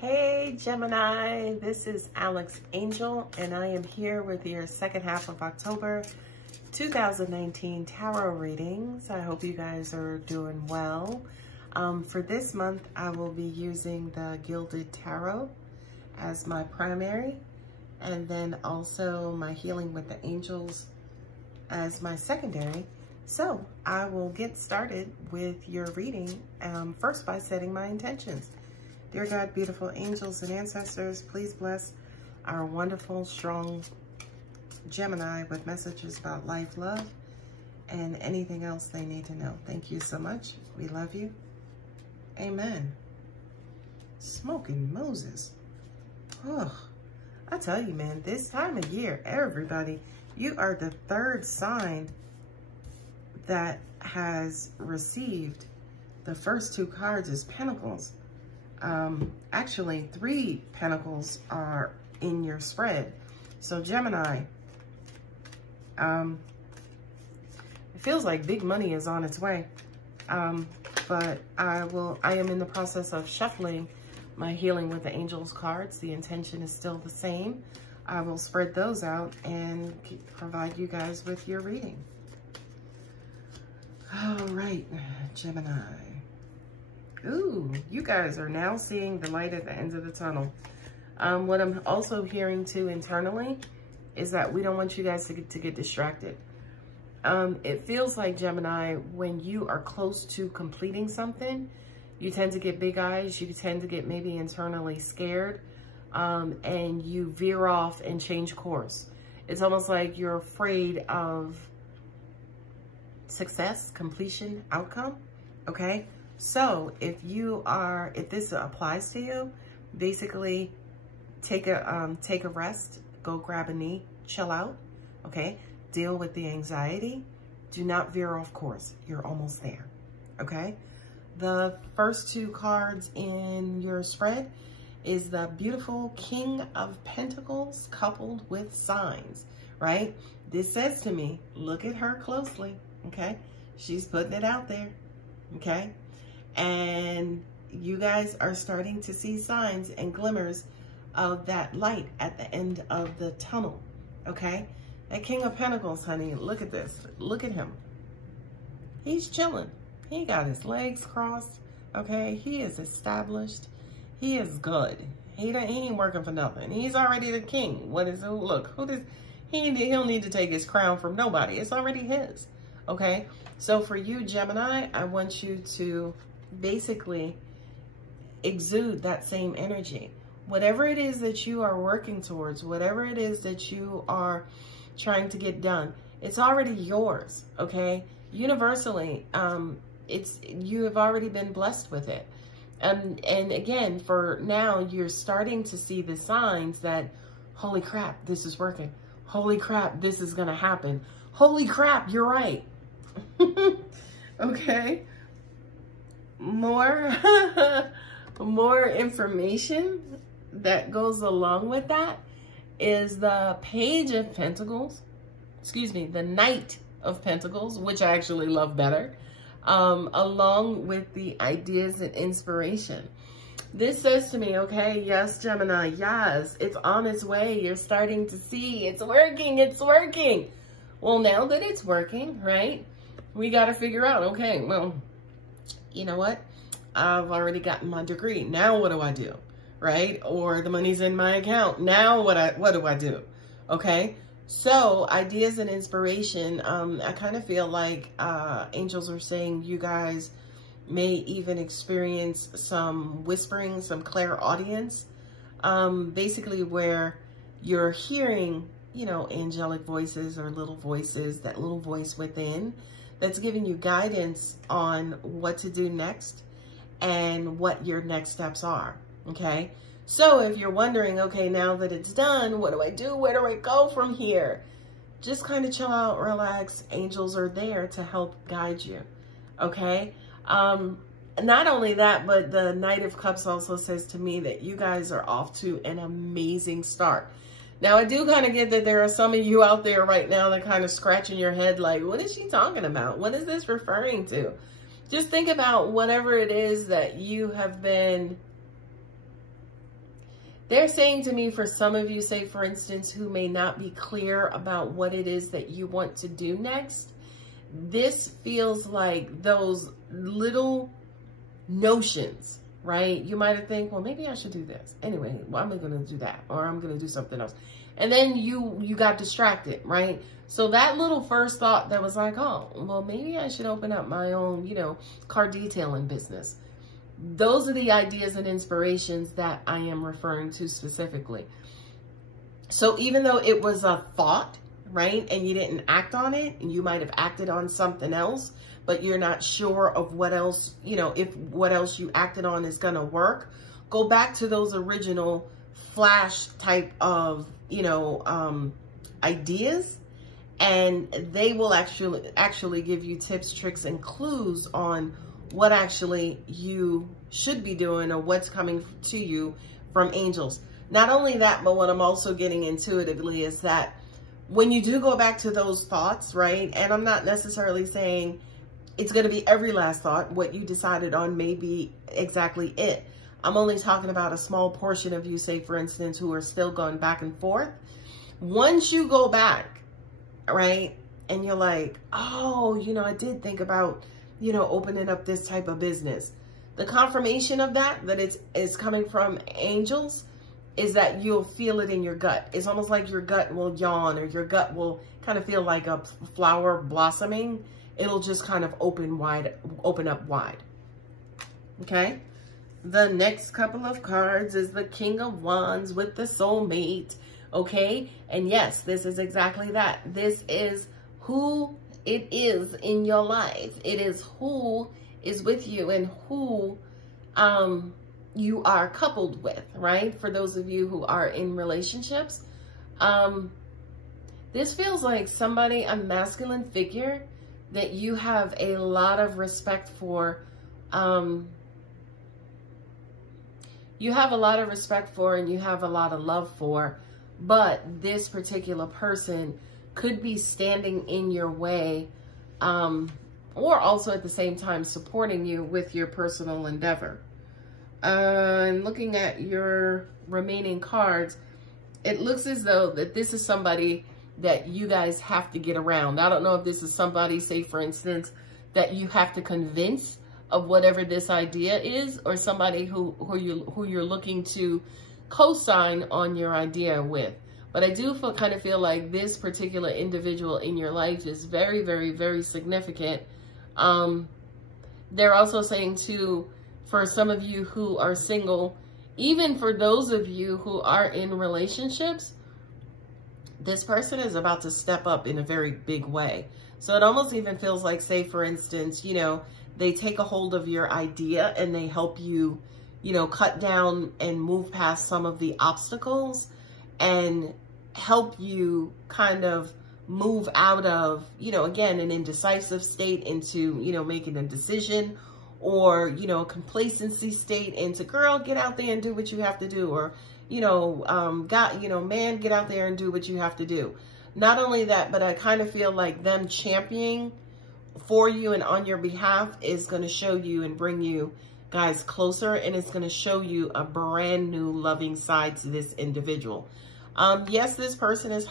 Hey Gemini, this is Alex Angel, and I am here with your second half of October 2019 tarot readings. I hope you guys are doing well. For this month, I will be using the Gilded Tarot as my primary, and then also my Healing with the Angels as my secondary. So I will get started with your reading first by setting my intentions. Dear God, beautiful angels and ancestors, please bless our wonderful, strong Gemini with messages about life, love, and anything else they need to know. Thank you so much. We love you. Amen. Smoking Moses. Oh, I tell you, man, this time of year, everybody, you are the third sign that has received the first two cards as Pentacles. Actually, 3 Pentacles are in your spread. So Gemini, it feels like big money is on its way. But I am in the process of shuffling my Healing with the Angels cards. The intention is still the same. I will spread those out and provide you guys with your reading. All right, Gemini. Ooh, you guys are now seeing the light at the end of the tunnel. What I'm also hearing too internally is that we don't want you guys to get distracted. It feels like, Gemini, when you are close to completing something, you tend to get big eyes. You tend to get maybe internally scared, and you veer off and change course. It's almost like you're afraid of success, completion, outcome, okay? So if this applies to you, basically take a rest, go grab a knee, chill out, okay? Deal with the anxiety. Do not veer off course. You're almost there, okay? The first 2 cards in your spread is the beautiful King of Pentacles coupled with signs, right? This says to me, look at her closely, okay? She's putting it out there, okay? And you guys are starting to see signs and glimmers of that light at the end of the tunnel, okay? That King of Pentacles, honey, look at this. Look at him. He's chilling. He got his legs crossed, okay? He is established. He is good. He ain't working for nothing. He's already the king. What is it? Look, he'll need to take his crown from nobody. It's already his, okay? So for you, Gemini, I want you to basically exude that same energy. Whatever it is that you are working towards, whatever it is that you are trying to get done, it's already yours, okay? Universally, you have already been blessed with it. And again, for now, you're starting to see the signs that, holy crap, this is working. Holy crap, this is gonna happen. Holy crap, you're right. Okay. More information that goes along with that is the Page of Pentacles, excuse me, the Knight of Pentacles, which I actually love better, along with the ideas and inspiration. This says to me, okay, yes, Gemini, yes, it's on its way. You're starting to see it's working, it's working. Well, now that it's working, right, we got to figure out, okay, well, you know what? I've already gotten my degree. Now what do I do? Right? Or the money's in my account. Now what do I do? Okay? So ideas and inspiration, I kind of feel like angels are saying you guys may even experience some whispering, some clairaudience, basically where you're hearing, you know, angelic voices or little voices, that little voice within that's giving you guidance on what to do next and what your next steps are, okay? So if you're wondering, okay, now that it's done, what do I do? Where do I go from here? Just kind of chill out, relax. Angels are there to help guide you, okay? Not only that, but the Knight of Cups also says to me that you guys are off to an amazing start. Now, I do kind of get that there are some of you out there right now that kind of scratching your head like, what is she talking about? What is this referring to? Just think about whatever it is that you have been They're saying to me, for some of you, say for instance, who may not be clear about what it is that you want to do next, this feels like those little notions, right? You might have think, well, maybe I should do this. Anyway, well, I'm going to do that, or I'm going to do something else. And then you got distracted, right? So that little first thought that was like, oh, well, maybe I should open up my own, you know, car detailing business. Those are the ideas and inspirations that I am referring to specifically. So even though it was a thought, right, and you didn't act on it, and you might have acted on something else, but you're not sure of what else, you know, if what else you acted on is going to work, go back to those original flash type of, you know, ideas, and they will actually give you tips, tricks, and clues on what actually you should be doing or what's coming to you from angels. Not only that, but what I'm also getting intuitively is that when you do go back to those thoughts, right? And I'm not necessarily saying it's going to be every last thought. What you decided on may be exactly it. I'm only talking about a small portion of you, say for instance, who are still going back and forth. Once you go back, right? And you're like, oh, you know, I did think about, you know, opening up this type of business. The confirmation of that it's coming from angels is that you'll feel it in your gut. It's almost like your gut will yawn, or your gut will kind of feel like a flower blossoming. It'll just kind of open up wide. Okay. The next couple of cards is the King of Wands with the soulmate. Okay. And yes, this is exactly that. This is who it is in your life. It is who is with you and who you are coupled with, right? For those of you who are in relationships, this feels like somebody, a masculine figure that you have a lot of respect for. You have a lot of respect for, and you have a lot of love for, but this particular person could be standing in your way, or also at the same time supporting you with your personal endeavor. And looking at your remaining cards, it looks as though that this is somebody that you guys have to get around. I don't know if this is somebody, say for instance, that you have to convince of whatever this idea is, or somebody who you're looking to co-sign on your idea with. But I do kind of feel like this particular individual in your life is very, very, very significant. They're also saying too, for some of you who are single, even for those of you who are in relationships, this person is about to step up in a very big way. So it almost even feels like, say, for instance, you know, they take a hold of your idea and they help you, you know, cut down and move past some of the obstacles and help you kind of move out of, you know, again, an indecisive state into, you know, making a decision, or, you know, a complacency state into, girl, get out there and do what you have to do, or, you know, man, get out there and do what you have to do. Not only that, but I kind of feel like them championing for you and on your behalf is going to show you and bring you guys closer, and it's going to show you a brand new loving side to this individual. Yes, this person is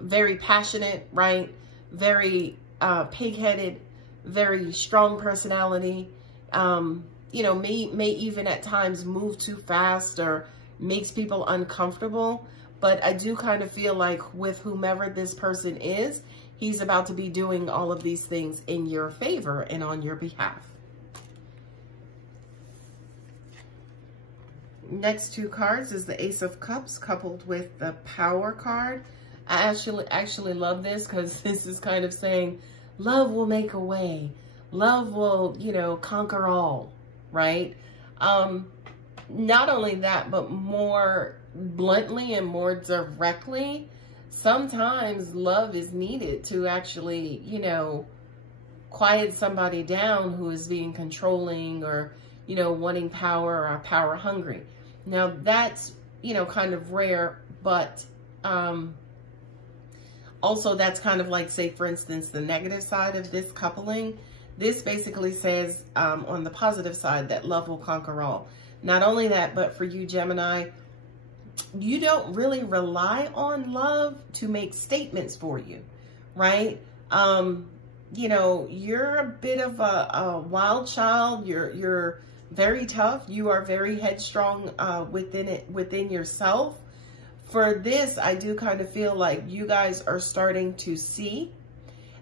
very passionate, right? Very pig-headed, very strong personality. You know, may even at times move too fast or makes people uncomfortable. But I do kind of feel like with whomever this person is, he's about to be doing all of these things in your favor and on your behalf. Next two cards is the Ace of Cups coupled with the Power card. I actually love this because this is kind of saying love will make a way. Love will, you know, conquer all, right? Not only that, but more bluntly and more directly, sometimes love is needed to actually, you know, quiet somebody down who is being controlling or, you know, wanting power or power hungry. Now that's, you know, kind of rare, but also that's kind of like, say, for instance, the negative side of this coupling, this basically says on the positive side that love will conquer all. Not only that, but for you, Gemini, you don't really rely on love to make statements for you, right? You know, you're a bit of a wild child. You're very tough. You are very headstrong within yourself. For this, I do kind of feel like you guys are starting to see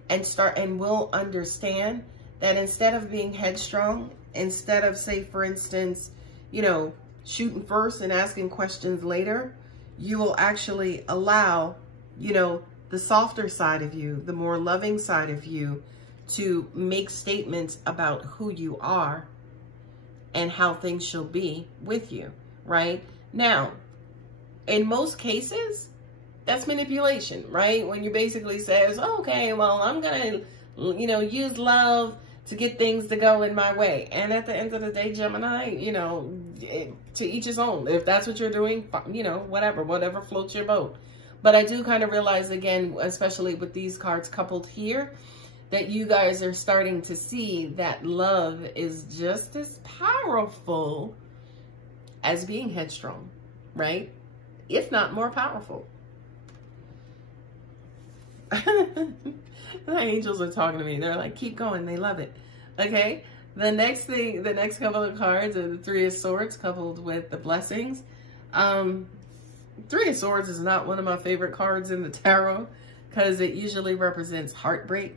and will understand that instead of being headstrong, instead of, say, for instance, you know, shooting first and asking questions later, you will actually allow, you know, the softer side of you, the more loving side of you, to make statements about who you are and how things shall be with you, right? Now, in most cases, that's manipulation, right? When you basically says, okay, well, I'm gonna, you know, use love to get things to go in my way. And at the end of the day, Gemini, you know, to each his own. If that's what you're doing, you know, whatever floats your boat. But I do kind of realize, again, especially with these cards coupled here, that you guys are starting to see that love is just as powerful as being headstrong, right? If not more powerful. The angels are talking to me. They're like, keep going. They love it. Okay. The next couple of cards are the Three of Swords coupled with the Blessings. Three of Swords is not one of my favorite cards in the tarot because it usually represents heartbreak.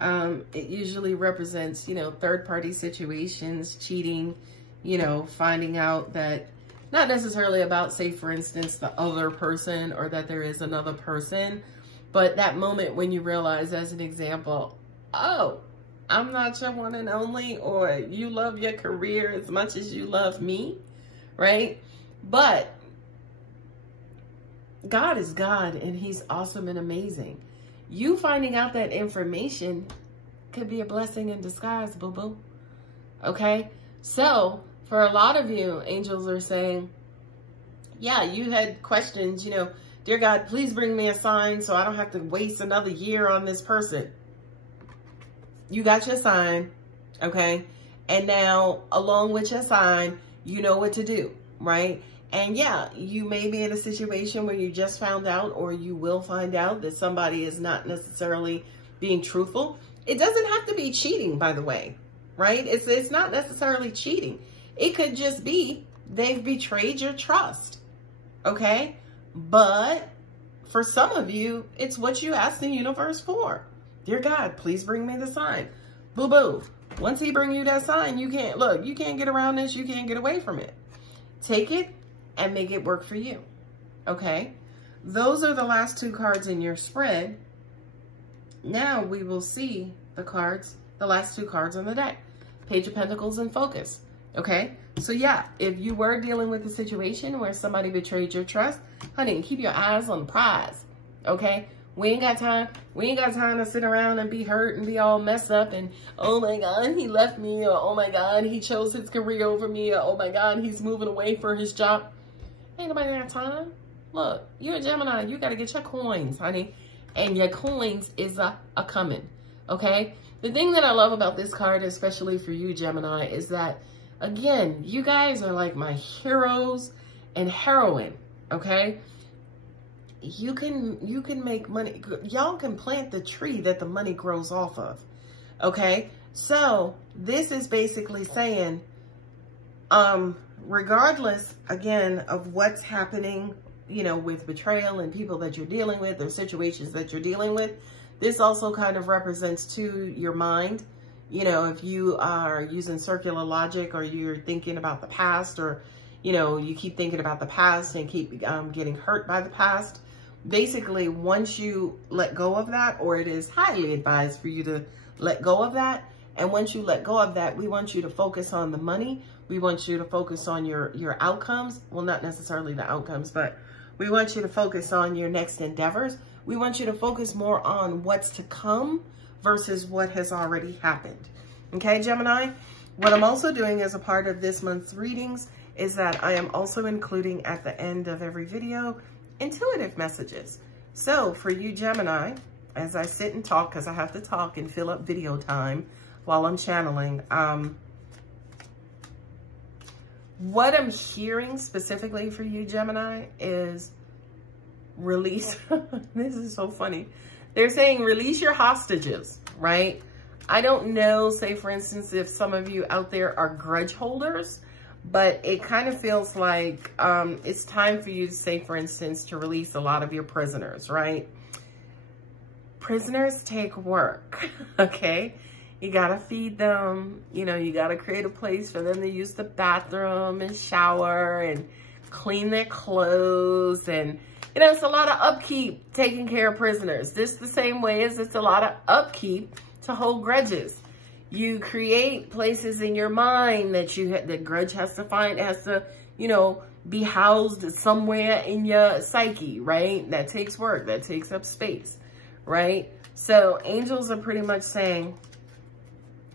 It usually represents, you know, third-party situations, cheating, you know, finding out that not necessarily about, say, for instance, the other person or that there is another person, but that moment when you realize, as an example, oh, I'm not your one and only, or you love your career as much as you love me, right? But God is God, and he's awesome and amazing. You finding out that information could be a blessing in disguise, boo-boo. Okay? So, for a lot of you, angels are saying, yeah, you had questions, you know, dear God, please bring me a sign so I don't have to waste another year on this person. You got your sign, okay? And now, along with your sign, you know what to do, right? And yeah, you may be in a situation where you just found out, or you will find out, that somebody is not necessarily being truthful. It doesn't have to be cheating, by the way, right? It's not necessarily cheating. It could just be they've betrayed your trust, okay? But for some of you, it's what you asked the universe for. Dear God, please bring me the sign. Boo-boo. Once he brings you that sign, you can't get around this. You can't get away from it. Take it and make it work for you, okay? Those are the last two cards in your spread. Now we will see the last two cards on the deck. Page of Pentacles and Focus, okay? So yeah, if you were dealing with a situation where somebody betrayed your trust, honey, keep your eyes on the prize, okay? We ain't got time to sit around and be hurt and be all messed up and, oh my God, he left me, or oh my God, he chose his career over me, or oh my God, he's moving away for his job. Ain't nobody got time. Look, you're a Gemini. You got to get your coins, honey. And your coins is a coming, okay? The thing that I love about this card, especially for you, Gemini, is that, again, you guys are like my heroes and heroine, okay? You can make money. Y'all can plant the tree that the money grows off of, okay? So this is basically saying, regardless, again, of what's happening, you know, with betrayal and people that you're dealing with or situations that you're dealing with, this also kind of represents to your mind. You know, if you are using circular logic, or you're thinking about the past, or, you know, you keep thinking about the past and keep getting hurt by the past. Basically, once you let go of that, or it is highly advised for you to let go of that. And once you let go of that, we want you to focus on the money. We want you to focus on your outcomes. Well, not necessarily the outcomes, but we want you to focus on your next endeavors. We want you to focus more on what's to come versus what has already happened. Okay, Gemini? What I'm also doing as a part of this month's readings is that I am also including at the end of every video intuitive messages. So for you, Gemini, as I sit and talk, because I have to talk and fill up video time, while I'm channeling. What I'm hearing specifically for you, Gemini, is release. This is so funny. They're saying release your hostages, right? I don't know, say for instance, if some of you out there are grudge holders, but it kind of feels like it's time for you to, say for instance, to release a lot of your prisoners, right? Prisoners take work, okay? You gotta feed them, you know, you gotta create a place for them to use the bathroom and shower and clean their clothes. And, you know, it's a lot of upkeep taking care of prisoners. This the same way as it's a lot of upkeep to hold grudges. You create places in your mind that the grudge has to, you know, be housed somewhere in your psyche, right? That takes work, that takes up space, right? So angels are pretty much saying,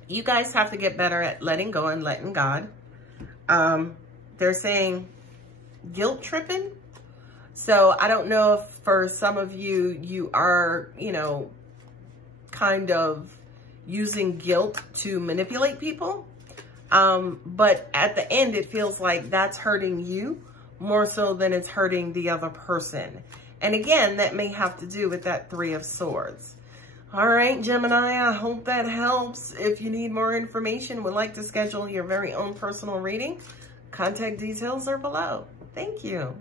you guys have to get better at letting go and letting God. They're saying guilt tripping. So I don't know if for some of you, you are, you know, kind of using guilt to manipulate people. But at the end, it feels like that's hurting you more so than it's hurting the other person. And again, that may have to do with that 3 of Swords. All right, Gemini, I hope that helps. If you need more information, would like to schedule your very own personal reading, contact details are below. Thank you.